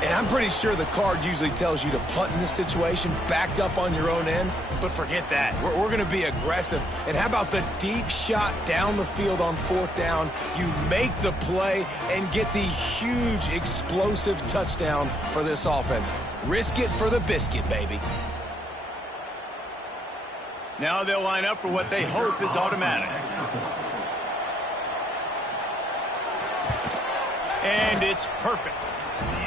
And I'm pretty sure the card usually tells you to punt in this situation, backed up on your own end. But forget that. We're going to be aggressive. And how about the deep shot down the field on 4th down? You make the play and get the huge, explosive touchdown for this offense. Risk it for the biscuit, baby. Now they'll line up for what they hope is automatic. And it's perfect.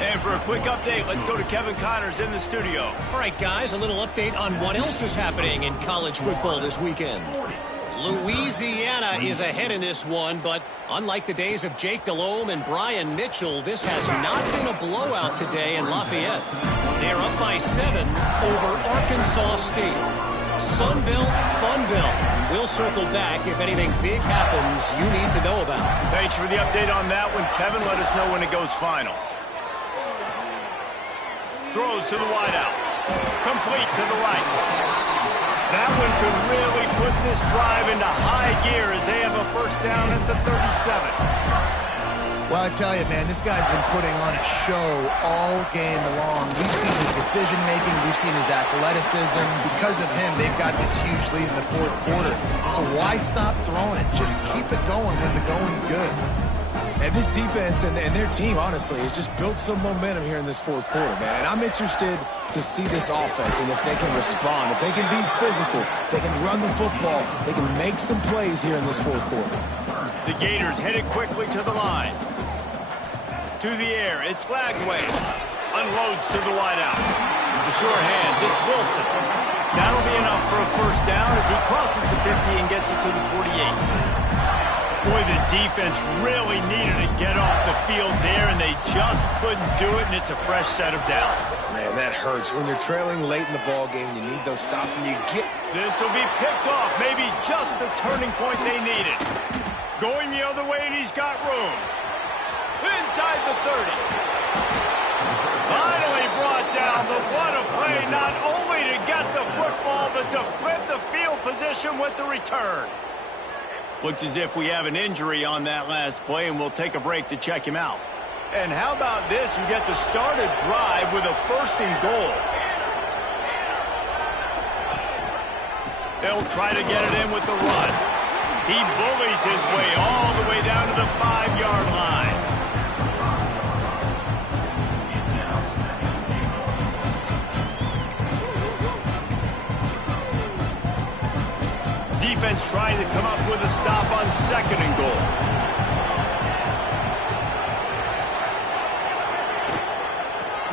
And for a quick update, let's go to Kevin Connors in the studio. All right, guys, a little update on what else is happening in college football this weekend. Louisiana is ahead in this one, but unlike the days of Jake Delhomme and Brian Mitchell, this has not been a blowout today in Lafayette. They're up by 7 over Arkansas State. Sunbelt, Funbelt. We'll circle back if anything big happens you need to know about. Thanks for the update on that one, Kevin. Let us know when it goes final. Throws to the wideout. Complete to the right. That one could really put this drive into high gear as they have a 1st down at the 37. Well, I tell you, man, this guy's been putting on a show all game long. We've seen his decision-making. We've seen his athleticism. Because of him, they've got this huge lead in the 4th quarter. So why stop throwing it? Just keep it going when the going's good. And this defense and their team, honestly, has just built some momentum here in this 4th quarter, man. And I'm interested to see this offense and if they can respond, if they can be physical, if they can run the football, they can make some plays here in this 4th quarter. The Gators headed quickly to the line. To the air, it's Lagway. Unloads to the wideout. The sure hands, it's Wilson. That'll be enough for a 1st down as he crosses the 50 and gets it to the 48. Boy, the defense really needed to get off the field there, and they just couldn't do it, and it's a fresh set of downs. Man, that hurts. When you're trailing late in the ball game, you need those stops, and you get... This will be picked off, maybe just the turning point they needed. Going the other way, and he's got room. Inside the 30. Finally brought down, but what a play, not only to get the football, but to flip the field position with the return. Looks as if we have an injury on that last play, and we'll take a break to check him out. And how about this? You get to start a drive with a 1st and goal. They'll try to get it in with the run. He bullies his way all the way down to the 5-yard line. Defense trying to come up with a stop on 2nd and goal.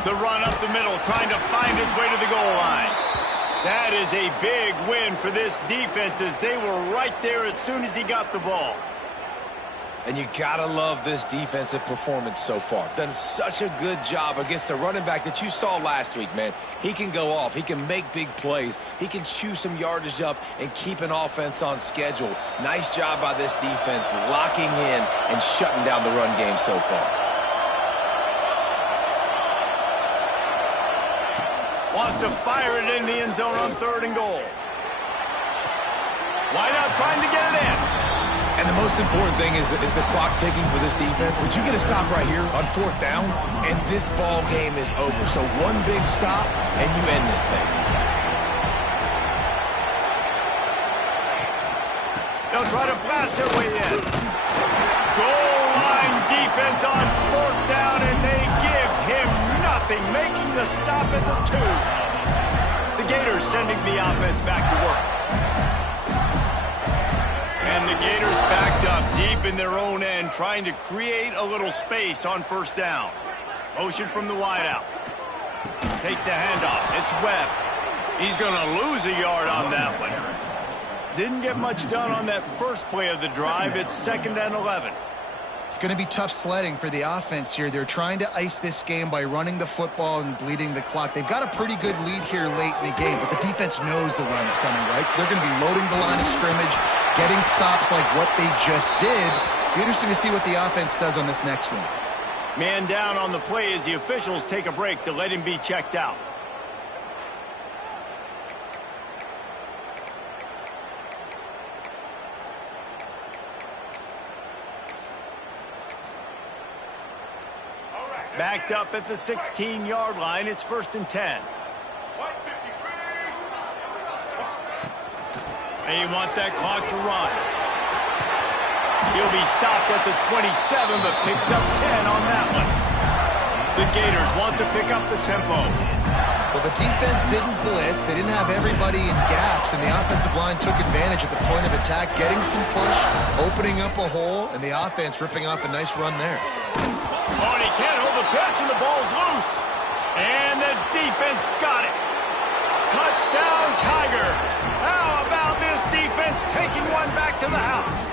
The run up the middle, trying to find his way to the goal line. That is a big win for this defense as they were right there as soon as he got the ball. And you gotta love this defensive performance so far. Done such a good job against the running back that you saw last week, man. He can go off. He can make big plays. He can chew some yardage up and keep an offense on schedule. Nice job by this defense locking in and shutting down the run game so far. Wants to fire it in the end zone on 3rd and goal. Wide out trying to get it in. And the most important thing is the clock ticking for this defense. But you get a stop right here on 4th down, and this ball game is over. So one big stop, and you end this thing. They'll try to blast their way in. Goal line defense on 4th down, and nothing, making the stop at the 2. The Gators sending the offense back to work. And the Gators backed up deep in their own end, trying to create a little space on first down. Motion from the wideout. Takes the handoff. It's Webb. He's going to lose a yard on that one. Didn't get much done on that first play of the drive. It's 2nd and 11. It's going to be tough sledding for the offense here. They're trying to ice this game by running the football and bleeding the clock. They've got a pretty good lead here late in the game, but the defense knows the run's coming, right? So they're going to be loading the line of scrimmage, getting stops like what they just did. Be interesting to see what the offense does on this next one. Man down on the play as the officials take a break to let him be checked out. Backed up at the 16-yard line. It's 1st and 10. They want that clock to run. He'll be stopped at the 27, but picks up 10 on that one. The Gators want to pick up the tempo. Well, the defense didn't blitz. They didn't have everybody in gaps, and the offensive line took advantage at the point of attack, getting some push, opening up a hole, and the offense ripping off a nice run there. Oh, and he can't hold the pitch, and the ball's loose. And the defense got it. Touchdown, Tigers. How about this defense taking one back to the house?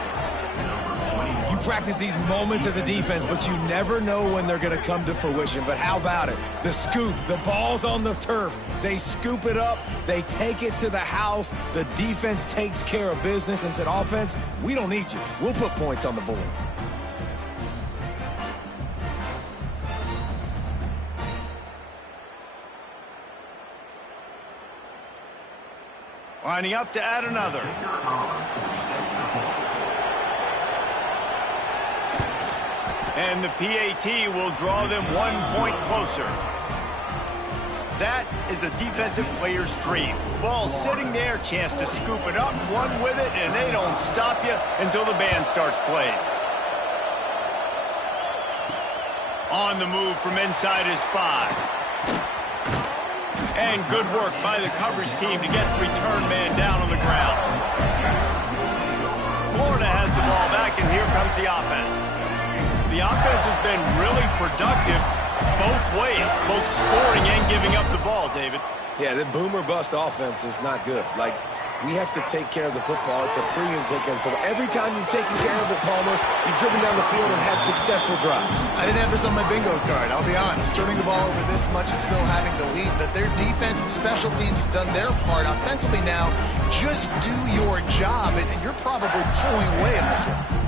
You practice these moments as a defense, but you never know when they're going to come to fruition. But how about it? The scoop, the ball's on the turf. They scoop it up. They take it to the house. The defense takes care of business and said, offense, we don't need you. We'll put points on the board. Lining up to add another. And the PAT will draw them 1 point closer. That is a defensive player's dream. Ball sitting there, chance to scoop it up, run with it, and they don't stop you until the band starts playing. On the move from inside his 5. And good work by the coverage team to get the return man down on the ground. Florida has the ball back, and here comes the offense. The offense has been really productive both ways, both scoring and giving up the ball, David. Yeah, the boom or bust offense is not good. Like, we have to take care of the football. It's a premium take care of the football. Every time you've taken care of it, Palmer, you've driven down the field and had successful drives. I didn't have this on my bingo card, I'll be honest. Turning the ball over this much and still having the lead, that their defense and special teams have done their part. Offensively now, just do your job, and you're probably pulling away in this one.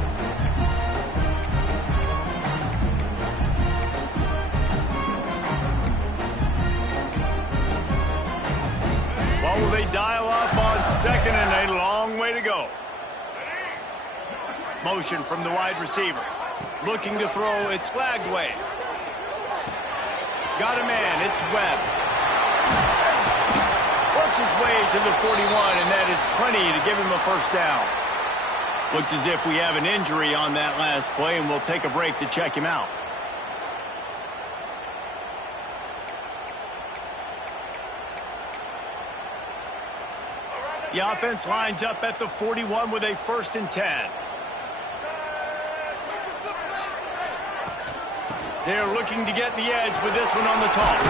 Will they dial up on 2nd and a long way to go? Motion from the wide receiver. Looking to throw, it's Lagway. Got a man, it's Webb. Works his way to the 41, and that is plenty to give him a first down. Looks as if we have an injury on that last play, and we'll take a break to check him out. The offense lines up at the 41 with a 1st and 10. They're looking to get the edge with this one on the toss.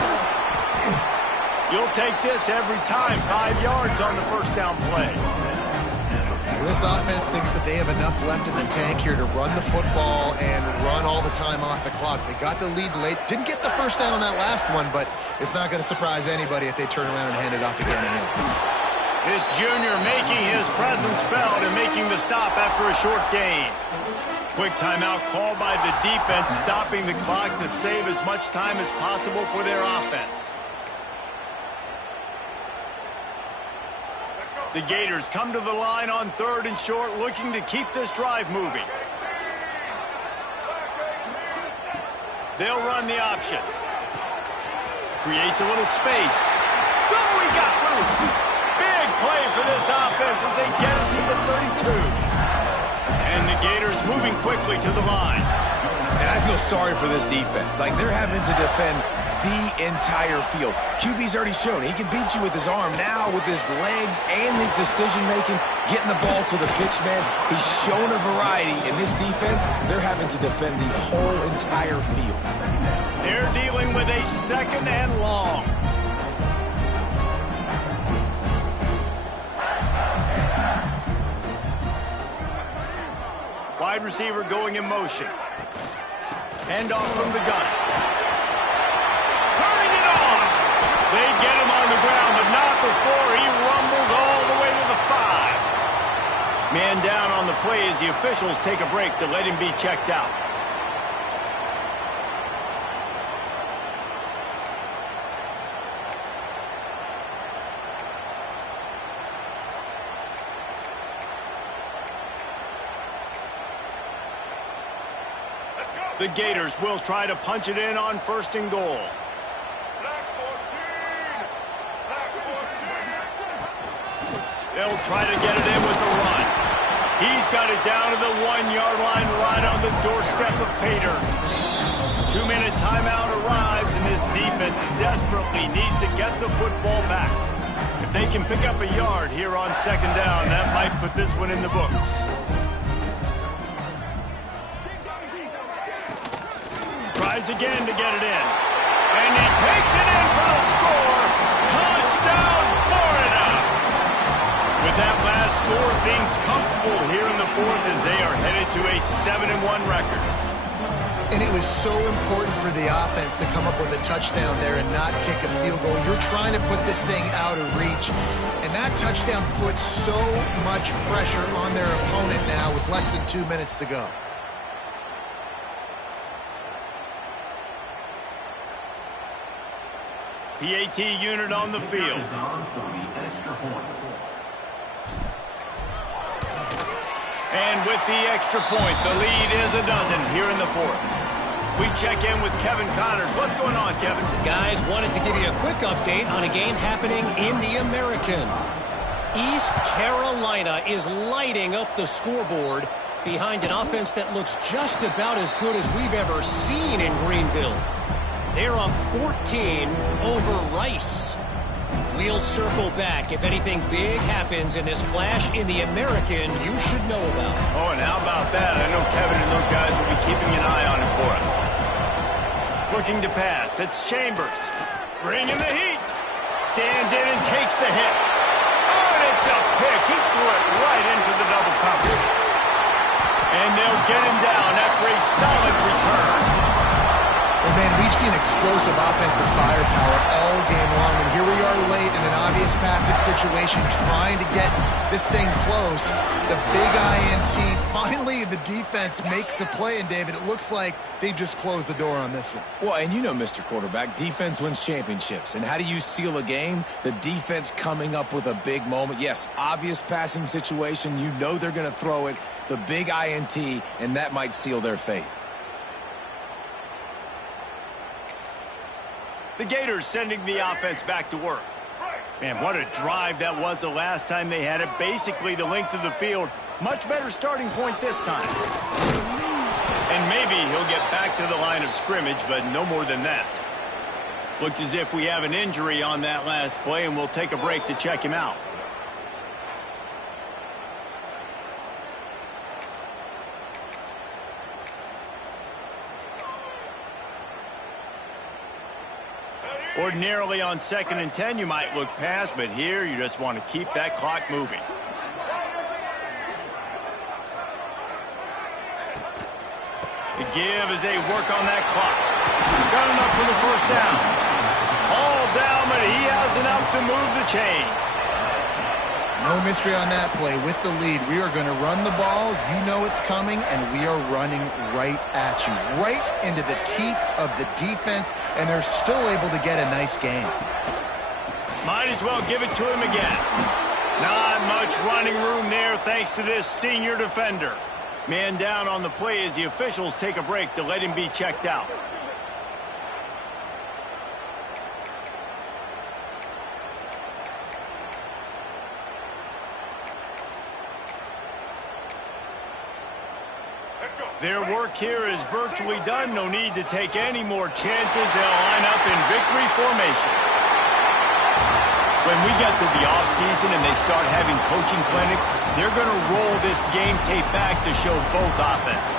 You'll take this every time. 5 yards on the first down play. This offense thinks that they have enough left in the tank here to run the football and run all the time off the clock. They got the lead late. Didn't get the first down on that last one, but it's not going to surprise anybody if they turn around and hand it off again and again. This junior making his presence felt and making the stop after a short gain. Quick timeout called by the defense, stopping the clock to save as much time as possible for their offense. The Gators come to the line on 3rd and short, looking to keep this drive moving. They'll run the option. Creates a little space. Oh, he got loose. Big play for this offense as they get it to the 32. And the Gators moving quickly to the line. And I feel sorry for this defense. Like, they're having to defend the entire field. QB's already shown he can beat you with his arm. Now with his legs and his decision-making, getting the ball to the pitch man, he's shown a variety. In this defense, they're having to defend the whole entire field. They're dealing with a 2nd and long. Wide receiver going in motion. Hand off from the gun. Turning it on. They get him on the ground, but not before he rumbles all the way to the 5. Man down on the play as the officials take a break to let him be checked out. The Gators will try to punch it in on 1st and goal. They'll try to get it in with the run. He's got it down to the 1-yard line right on the doorstep of Pater. 2-minute timeout arrives, and this defense desperately needs to get the football back. If they can pick up a yard here on 2nd down, that might put this one in the books. Tries again to get it in. And he takes it in for the score. Touchdown, Florida! With that last score, things comfortable here in the 4th as they are headed to a 7-1 record. And it was so important for the offense to come up with a touchdown there and not kick a field goal. You're trying to put this thing out of reach. And that touchdown puts so much pressure on their opponent now with less than 2 minutes to go. PAT unit on the field. And with the extra point, the lead is a dozen here in the 4th. We check in with Kevin Connors. What's going on, Kevin? Guys, wanted to give you a quick update on a game happening in the American. East Carolina is lighting up the scoreboard behind an offense that looks just about as good as we've ever seen in Greenville. They're up 14 over Rice. We'll circle back. If anything big happens in this clash in the American, you should know about. Oh, and how about that? I know Kevin and those guys will be keeping an eye on it for us. Looking to pass. It's Chambers. Bringing the heat. Stands in and takes the hit. Oh, and it's a pick. He threw it right into the double coverage. And they'll get him down after a solid return. Well, man, we've seen explosive offensive firepower all game long, and here we are late in an obvious passing situation trying to get this thing close. The big INT, finally the defense makes a play, and David, it looks like they just closed the door on this one. Well, and you know, Mr. Quarterback, defense wins championships. And how do you seal a game? The defense coming up with a big moment. Yes, obvious passing situation. You know they're going to throw it. The big INT, and that might seal their fate. The Gators sending the offense back to work. Man, what a drive that was the last time they had it. Basically the length of the field. Much better starting point this time. And maybe he'll get back to the line of scrimmage, but no more than that. Looks as if we have an injury on that last play, and we'll take a break to check him out. Ordinarily on 2nd and 10, you might look past, but here you just want to keep that clock moving. The give as they work on that clock. Got enough for the 1st down. All down, but he has enough to move the chains. No mystery on that play. With the lead, we are going to run the ball. You know it's coming, and we are running right at you, right into the teeth of the defense, and they're still able to get a nice game. Might as well give it to him again. Not much running room there thanks to this senior defender. Man down on the play as the officials take a break to let him be checked out. Their work here is virtually done. No need to take any more chances. They'll line up in victory formation. When we get to the offseason and they start having coaching clinics, they're going to roll this game tape back to show both offenses.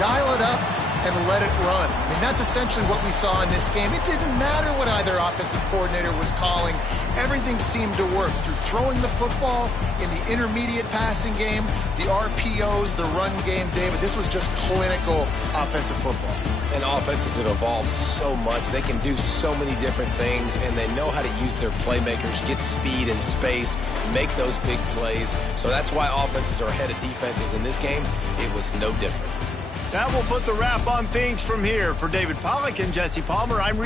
Dial it up and let it run. I mean, that's essentially what we saw in this game. It didn't matter what either offensive coordinator was calling. Everything seemed to work through throwing the football in the intermediate passing game, the RPOs, the run game. David, this was just clinical offensive football. And offenses have evolved so much. They can do so many different things, and they know how to use their playmakers, get speed and space, make those big plays. So that's why offenses are ahead of defenses. In this game, it was no different. That will put the wrap on things from here. For David Pollack and Jesse Palmer, I'm